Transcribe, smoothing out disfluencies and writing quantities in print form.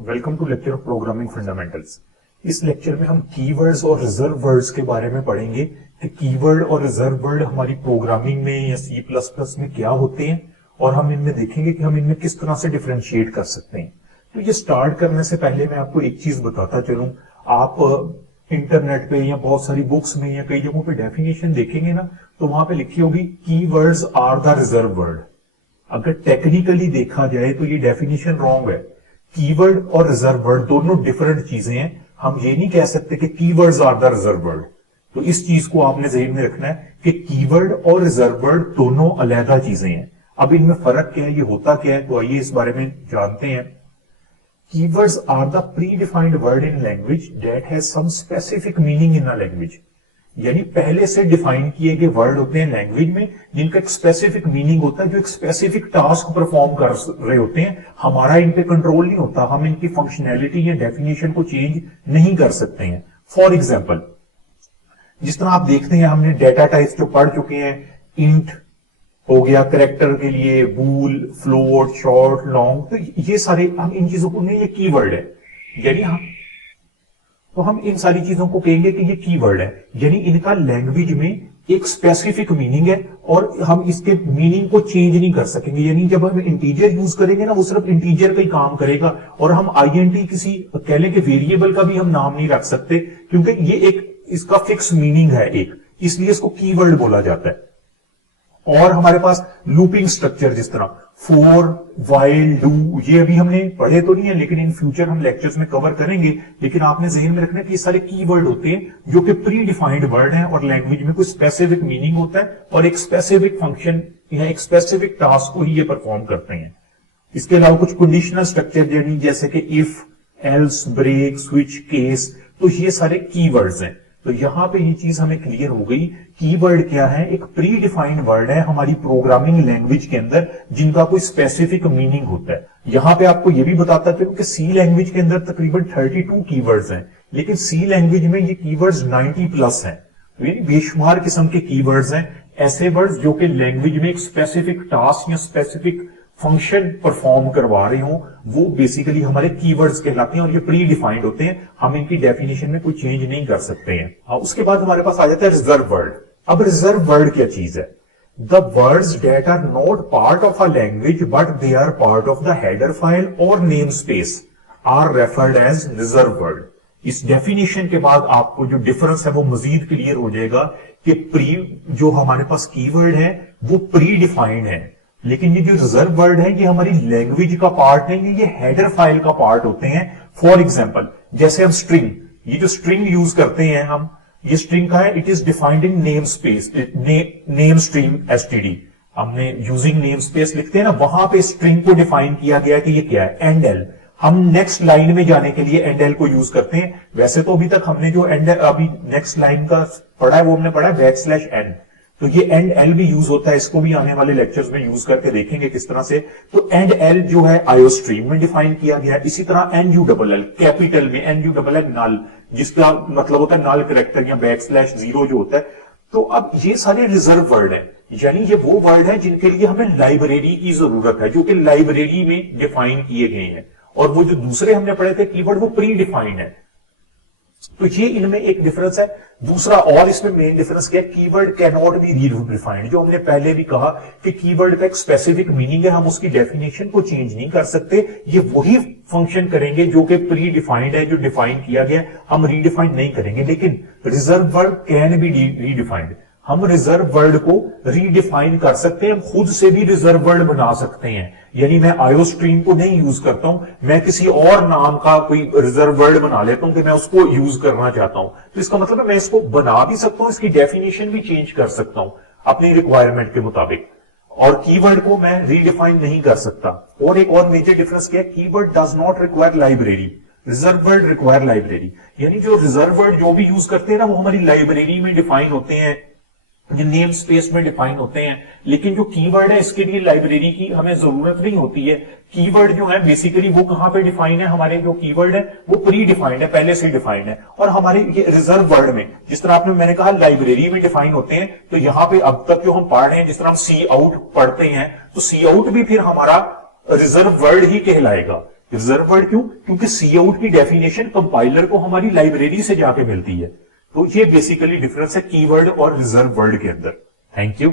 Welcome to lecture of programming fundamentals. इस lecture में हम कीवर्ड्स और रिजर्व वर्ड्स के बारे में पढ़ेंगे कि कीवर्ड और रिजर्व वर्ड हमारी प्रोग्रामिंग में या सी प्लस प्लस में क्या होते हैं और हम इनमें देखेंगे कि हम इनमें किस तरह से डिफरेंशिएट कर सकते हैं। तो ये स्टार्ट करने से पहले मैं आपको एक चीज बताता चलूं। आप इंटरनेट पे या बहुत सारी बुक्स में या कई जगहों पे डेफिनेशन देखेंगे ना, तो वहां पे लिखी होगी keywords are the reserve word. अगर टेक्निकली देखा जाए तो ये डेफिनेशन रॉन्ग है। कीवर्ड और रिजर्व वर्ड दोनों डिफरेंट चीजें हैं। हम ये नहीं कह सकते कि keywords are the reserve word. तो इस चीज को आपने ज़हन में रखना है कि कीवर्ड और रिजर्व वर्ड दोनों अलग चीजें हैं। अब इनमें फर्क क्या है, ये होता क्या है, तो आइए इस बारे में जानते हैं। Keywords are the predefined word in language that has some specific meaning in a language। यानी पहले से डिफाइन किए गए वर्ड होते हैं लैंग्वेज में जिनका एक स्पेसिफिक मीनिंग होता है, जो एक स्पेसिफिक टास्क परफॉर्म कर रहे होते हैं। हमारा इन पे कंट्रोल नहीं होता, हम इनकी फंक्शनैलिटी या डेफिनेशन को चेंज नहीं कर सकते हैं। फॉर एग्जाम्पल, जिस तरह आप देखते हैं हमने डेटा टाइप्स जो पढ़ चुके हैं, इंट हो गया करेक्टर के लिए, बूल, फ्लोट, शॉर्ट, लॉन्ग, तो ये सारे हम इन चीजों को नहीं, ये कीवर्ड है। यानी हम इन सारी चीजों को कहेंगे कि ये कीवर्ड है। यानी इनका लैंग्वेज में एक स्पेसिफिक मीनिंग है और हम इसके मीनिंग को चेंज नहीं कर सकेंगे। यानी जब हम इंटीजर यूज करेंगे ना, वो सिर्फ इंटीजर का ही काम करेगा और हम आईएनटी किसी कह लें कि वेरिएबल का भी हम नाम नहीं रख सकते, क्योंकि ये एक इसका फिक्स मीनिंग है एक, इसलिए इसको कीवर्ड बोला जाता है। और हमारे पास लूपिंग स्ट्रक्चर, जिस तरह फॉर, व्हाइल, डू, ये अभी हमने पढ़े तो नहीं है, लेकिन इन फ्यूचर हम लेक्चर्स में कवर करेंगे। लेकिन आपने ज़हन में रखना है कि ये सारे कीवर्ड होते हैं जो कि प्री डिफाइंड वर्ड हैं और लैंग्वेज में कोई स्पेसिफिक मीनिंग होता है और एक स्पेसिफिक फंक्शन या एक स्पेसिफिक टास्क को ही ये परफॉर्म करते हैं। इसके अलावा कुछ कंडीशनल स्ट्रक्चर यानी जैसे कि if, else, break, switch, case, तो ये सारे कीवर्ड्स हैं। तो यहां पे ये चीज हमें क्लियर हो गई। कीवर्ड क्या है? एक प्री डिफाइंड वर्ड है हमारी प्रोग्रामिंग लैंग्वेज के अंदर जिनका कोई स्पेसिफिक मीनिंग होता है। यहां पे आपको ये भी बताता चलूं कि सी लैंग्वेज के अंदर तकरीबन 32 कीवर्ड्स हैं, लेकिन सी लैंग्वेज में ये कीवर्ड्स 90 प्लस हैं। तो यानी बेशुमार किस्म के कीवर्ड्स हैं, ऐसे वर्ड्स जो कि लैंग्वेज में एक स्पेसिफिक टास्क या स्पेसिफिक फंक्शन परफॉर्म करवा रहे हो, वो बेसिकली हमारे कीवर्ड्स कहलाते हैं और ये प्री डिफाइंड होते हैं। हम इनकी डेफिनेशन में कोई चेंज नहीं कर सकते हैं। उसके बाद हमारे पास आ जाता है रिजर्व वर्ड। अब रिजर्व वर्ड क्या चीज है? The words that are not part of a language but they are part of the header file और name space are referred as reserve word. इस डेफिनेशन के बाद आपको जो डिफरेंस है वो मजीद क्लियर हो जाएगा कि प्री जो हमारे पास कीवर्ड है वो प्री डिफाइंड है, लेकिन ये जो रिजर्व वर्ड है ये हमारी लैंग्वेज का पार्ट नहीं है, ये हेडर फाइल का पार्ट होते हैं। फॉर एग्जांपल, जैसे हम स्ट्रिंग, ये जो स्ट्रिंग यूज करते हैं हम, ये स्ट्रिंग का है, it is defined in name space, name string STD. हमने यूजिंग नेम स्पेस लिखते हैं ना, वहां पे स्ट्रिंग को डिफाइन किया गया कि ये क्या है, एंड एल। हम नेक्स्ट लाइन में जाने के लिए एंड एल को यूज करते हैं। वैसे तो अभी तक हमने जो एंड अभी नेक्स्ट लाइन का पढ़ा है वो हमने पढ़ा है \n, तो ये एंड एल भी यूज होता है, इसको भी आने वाले लेक्चर्स में यूज करके देखेंगे किस तरह से। तो एंड एल जो है आईओ स्ट्रीम में डिफाइन किया गया है। इसी तरह NULL कैपिटल में, NULL नल, जिसका मतलब होता है नल करेक्टर या \0 जो होता है। तो अब ये सारे रिजर्व वर्ड हैं, यानी ये वो वर्ड है जिनके लिए हमें लाइब्रेरी की जरूरत है, जो कि लाइब्रेरी में डिफाइन किए गए हैं। और वो जो दूसरे हमने पढ़े थे कीवर्ड, वो प्री डिफाइंड है। तो ये इनमें एक डिफरेंस है। दूसरा और इसमें मेन डिफरेंस क्या है? Keyword can not be redefined. जो हमने पहले भी कहा कि कीवर्ड का एक स्पेसिफिक मीनिंग है, हम उसकी डेफिनेशन को चेंज नहीं कर सकते। ये वही फंक्शन करेंगे जो कि प्री डिफाइंड है, जो डिफाइन किया गया, हम रीडिफाइंड नहीं करेंगे। लेकिन reserve word can be redefined. हम रिजर्व वर्ड को रीडिफाइन कर सकते हैं, हम खुद से भी रिजर्व वर्ड बना सकते हैं। यानी मैं आईओ स्ट्रीम को नहीं यूज करता हूं, मैं किसी और नाम का कोई रिजर्व वर्ड बना लेता हूं कि मैं उसको यूज करना चाहता हूं। तो इसका मतलब है मैं इसको बना भी सकता हूं, इसकी डेफिनेशन भी चेंज कर सकता हूं अपनी रिक्वायरमेंट के मुताबिक, और कीवर्ड को मैं रीडिफाइन नहीं कर सकता। और एक और मेजर डिफरेंस क्या है? Keyword does not require library, reserve word require library. यानी जो रिजर्व वर्ड जो भी यूज करते हैं ना, वो हमारी लाइब्रेरी में डिफाइन होते हैं, ये नेम स्पेस में डिफाइन होते हैं। लेकिन जो कीवर्ड है इसके लिए लाइब्रेरी की हमें जरूरत नहीं होती है। कीवर्ड जो है बेसिकली वो कहां पे डिफाइन है? हमारे जो कीवर्ड है वो प्री डिफाइंड है, पहले से डिफाइंड है। और हमारे ये रिजर्व वर्ड में, जिस तरह आपने मैंने कहा लाइब्रेरी में डिफाइन होते हैं, तो यहां पे अब तक जो हम पढ़ रहे हैं, जिस तरह हम सी आउट पढ़ते हैं, तो सी आउट भी फिर हमारा रिजर्व वर्ड ही कहलाएगा। रिजर्व वर्ड क्यों? क्योंकि सी आउट की डेफिनेशन कंपाइलर को हमारी लाइब्रेरी से जाके मिलती है। तो ये बेसिकली डिफरेंस है कीवर्ड और रिजर्व वर्ड के अंदर। Thank you.